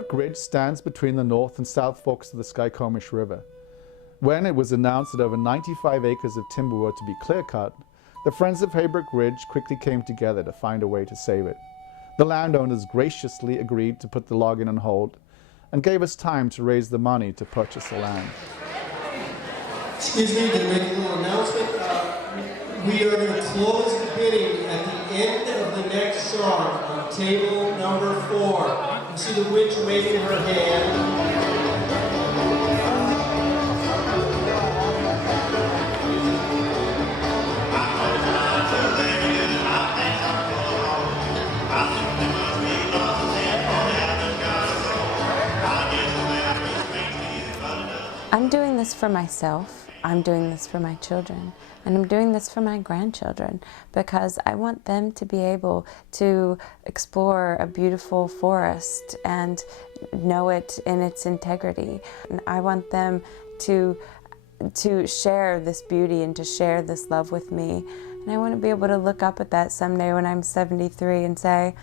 Heybrook Ridge stands between the north and south forks of the Skykomish River. When it was announced that over 95 acres of timber were to be clear-cut, the Friends of Heybrook Ridge quickly came together to find a way to save it. The landowners graciously agreed to put the logging on hold and gave us time to raise the money to purchase the land. Excuse me, to make a little announcement. We are going to close the bidding at the end of the next song on table number 4. You see the witch waving her hand. I'm doing this for myself, I'm doing this for my children, and I'm doing this for my grandchildren because I want them to be able to explore a beautiful forest and know it in its integrity. And I want them to share this beauty and to share this love with me. And I want to be able to look up at that someday when I'm 73 and say,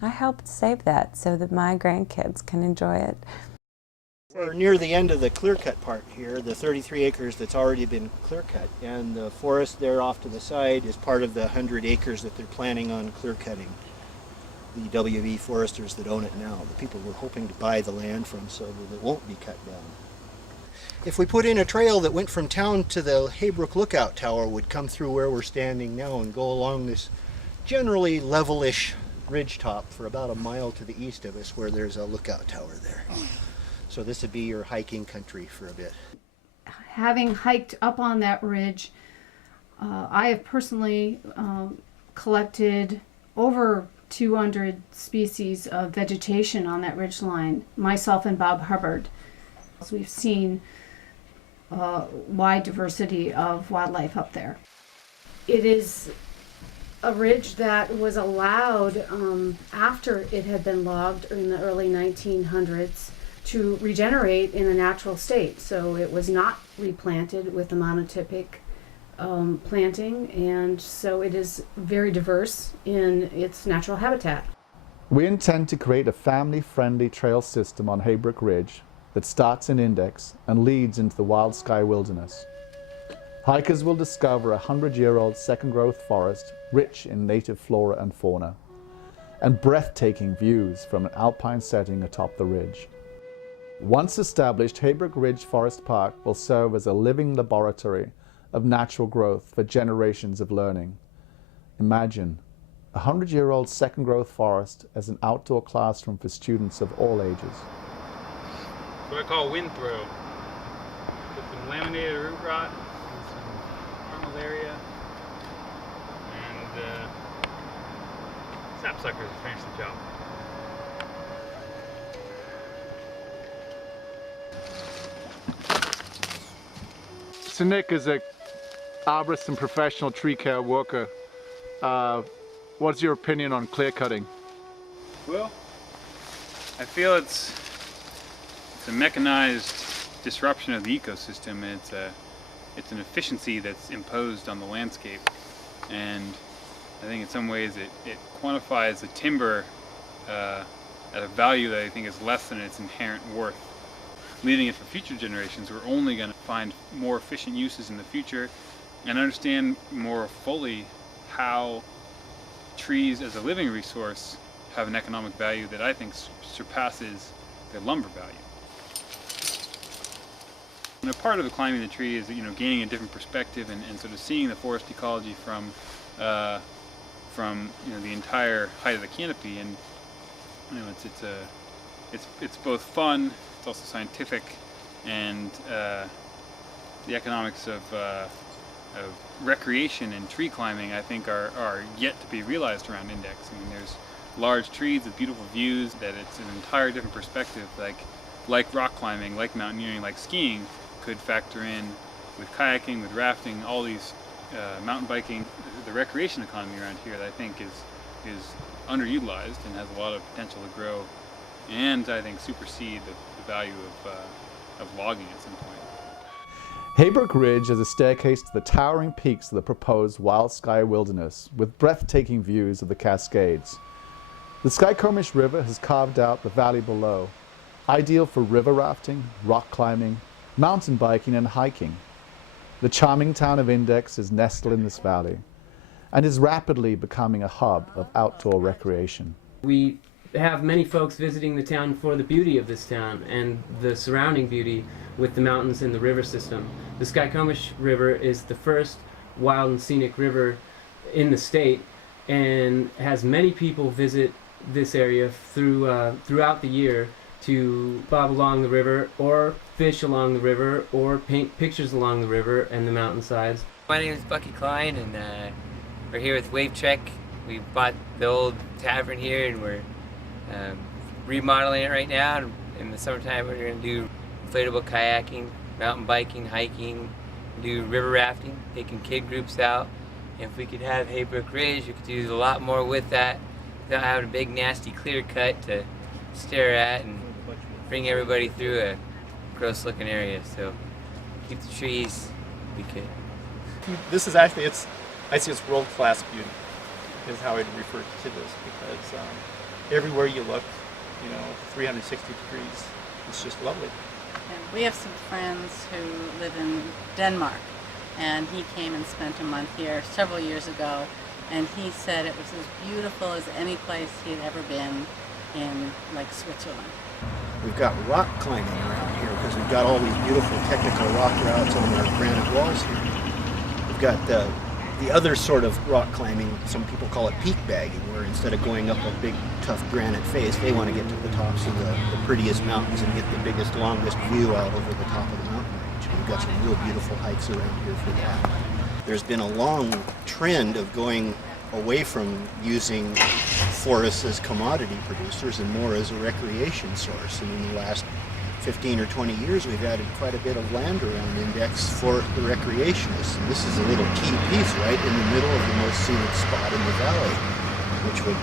I helped save that so that my grandkids can enjoy it. We're near the end of the clear-cut part here, the 33 acres that's already been clear-cut, and the forest there off to the side is part of the 100 acres that they're planning on clear-cutting. The WV foresters that own it now, the people we're hoping to buy the land from so that it won't be cut down. If we put in a trail that went from town to the Heybrook Lookout Tower, would come through where we're standing now and go along this generally level-ish ridge top for about a mile to the east of us where there's a lookout tower there. So this would be your hiking country for a bit. Having hiked up on that ridge, I have personally collected over 200 species of vegetation on that ridge line, myself and Bob Hubbard. So we've seen a wide diversity of wildlife up there. It is a ridge that was allowed after it had been logged in the early 1900s to regenerate in a natural state. So it was not replanted with the monotypic planting, and so it is very diverse in its natural habitat. We intend to create a family-friendly trail system on Heybrook Ridge that starts in Index and leads into the wild sky wilderness. Hikers will discover a 100-year-old second-growth forest rich in native flora and fauna, and breathtaking views from an alpine setting atop the ridge. Once established, Heybrook Ridge Forest Park will serve as a living laboratory of natural growth for generations of learning. Imagine a 100-year-old second-growth forest as an outdoor classroom for students of all ages. What I call wind throw. Put some laminated root rot in some armillaria, and sapsuckers to finish the job. So Nick is a arborist and professional tree care worker. What's your opinion on clear cutting? Well, I feel it's a mechanized disruption of the ecosystem. It's an efficiency that's imposed on the landscape, and I think in some ways it quantifies the timber at a value that I think is less than its inherent worth. Leaving it for future generations, we're only going to find more efficient uses in the future and understand more fully how trees as a living resource have an economic value that I think surpasses their lumber value. And a part of the climbing the tree is, gaining a different perspective and sort of seeing the forest ecology from the entire height of the canopy. And it's both fun. It's also scientific, and the economics of recreation and tree climbing, I think, are yet to be realized around Index. I mean, there's large trees with beautiful views. That it's an entire different perspective, like rock climbing, like mountaineering, like skiing, could factor in with kayaking, with rafting, all these mountain biking. The recreation economy around here, that I think is underutilized and has a lot of potential to grow, and I think supersede the value of logging at some point. Heybrook Ridge is a staircase to the towering peaks of the proposed wild sky wilderness with breathtaking views of the Cascades. The Skykomish River has carved out the valley below, ideal for river rafting, rock climbing, mountain biking and hiking. The charming town of Index is nestled in this valley and is rapidly becoming a hub of outdoor recreation. We have many folks visiting the town for the beauty of this town and the surrounding beauty with the mountains and the river system. The Skykomish River is the first wild and scenic river in the state and has many people visit this area throughout the year to bob along the river or fish along the river or paint pictures along the river and the mountainsides. My name is Bucky Klein, and we're here with Wave Trek. We bought the old tavern here and we're remodeling it right now. In the summertime we're going to do inflatable kayaking, mountain biking, hiking, do river rafting, taking kid groups out. And if we could have Heybrook Ridge, we could do a lot more with that without having a big nasty clear cut to stare at and bring everybody through a gross looking area. So keep the trees, we could. This is actually, I see it's world-class beauty is how I'd refer to this, because everywhere you look, 360 degrees, it's just lovely. And we have some friends who live in Denmark, and he came and spent a month here several years ago, and he said it was as beautiful as any place he'd ever been in, like Switzerland. We've got rock climbing around here because we've got all these beautiful technical rock routes on our granite walls here. We've got the other sort of rock climbing, some people call it peak bagging, where instead of going up a big tough granite face, they want to get to the tops of the prettiest mountains and get the biggest, longest view out over the top of the mountain range. And we've got some real beautiful hikes around here for that. There's been a long trend of going away from using forests as commodity producers and more as a recreation source. And in the last 15 or 20 years, we've added quite a bit of land around Index for the recreationists. And this is a little key piece right in the middle of the most scenic spot in the valley, which would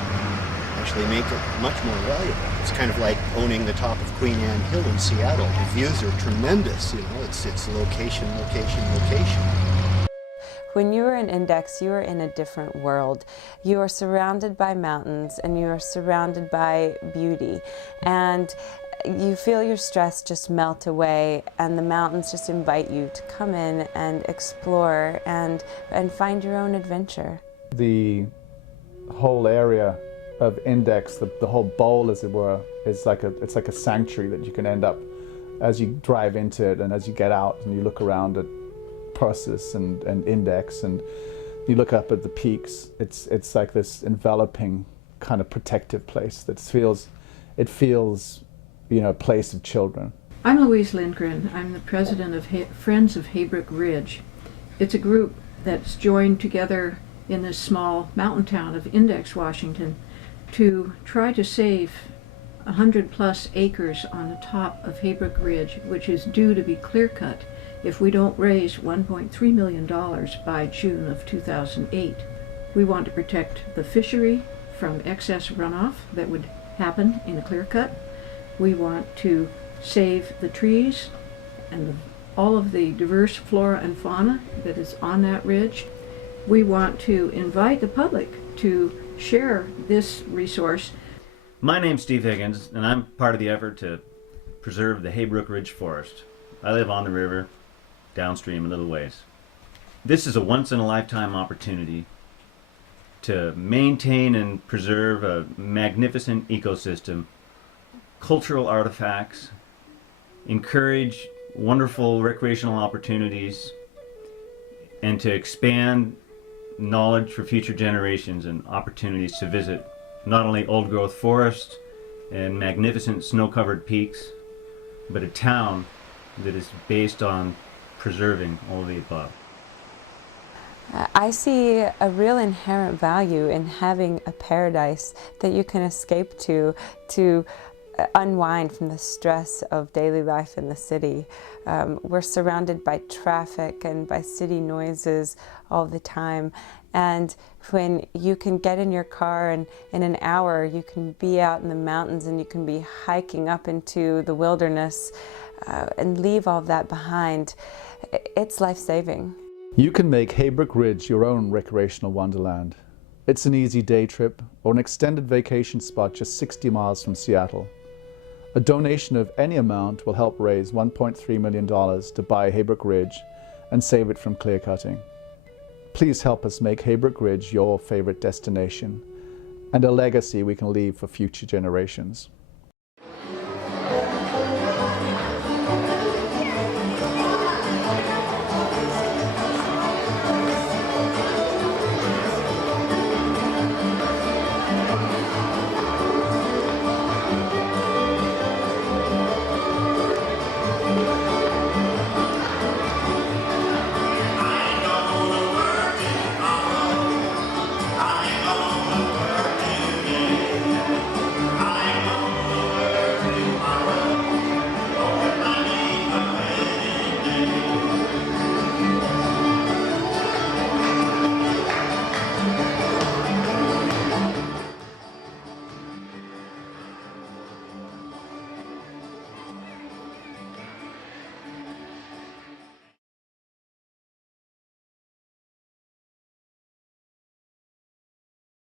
actually make it much more valuable. It's kind of like owning the top of Queen Anne Hill in Seattle. The views are tremendous, it's location, location, location. When you are in Index, you are in a different world. You are surrounded by mountains and you are surrounded by beauty. And you feel your stress just melt away, and the mountains just invite you to come in and explore and find your own adventure. The whole area of Index, the whole bowl, as it were, is like a sanctuary that you can end up as you drive into it and as you get out and you look around at Persis and Index and you look up at the peaks. It's like this enveloping kind of protective place that feels a place of children. I'm Louise Lindgren. I'm the president of Friends of Heybrook Ridge. It's a group that's joined together in this small mountain town of Index, Washington, to try to save 100+ acres on the top of Heybrook Ridge, which is due to be clear-cut if we don't raise $1.3 million by June of 2008. We want to protect the fishery from excess runoff that would happen in a clear-cut. We want to save the trees and all of the diverse flora and fauna that is on that ridge. We want to invite the public to share this resource. My name's Steve Higgins, and I'm part of the effort to preserve the Heybrook Ridge Forest. I live on the river, downstream a little ways. This is a once-in-a-lifetime opportunity to maintain and preserve a magnificent ecosystem, cultural artifacts, encourage wonderful recreational opportunities, and to expand knowledge for future generations and opportunities to visit not only old-growth forests and magnificent snow-covered peaks, but a town that is based on preserving all of the above. I see a real inherent value in having a paradise that you can escape to unwind from the stress of daily life in the city. We're surrounded by traffic and by city noises all the time, and when you can get in your car and in an hour you can be out in the mountains and you can be hiking up into the wilderness and leave all that behind, it's life-saving. You can make Heybrook Ridge your own recreational wonderland. It's an easy day trip or an extended vacation spot just 60 miles from Seattle. A donation of any amount will help raise $1.3 million to buy Heybrook Ridge and save it from clear cutting. Please help us make Heybrook Ridge your favorite destination and a legacy we can leave for future generations.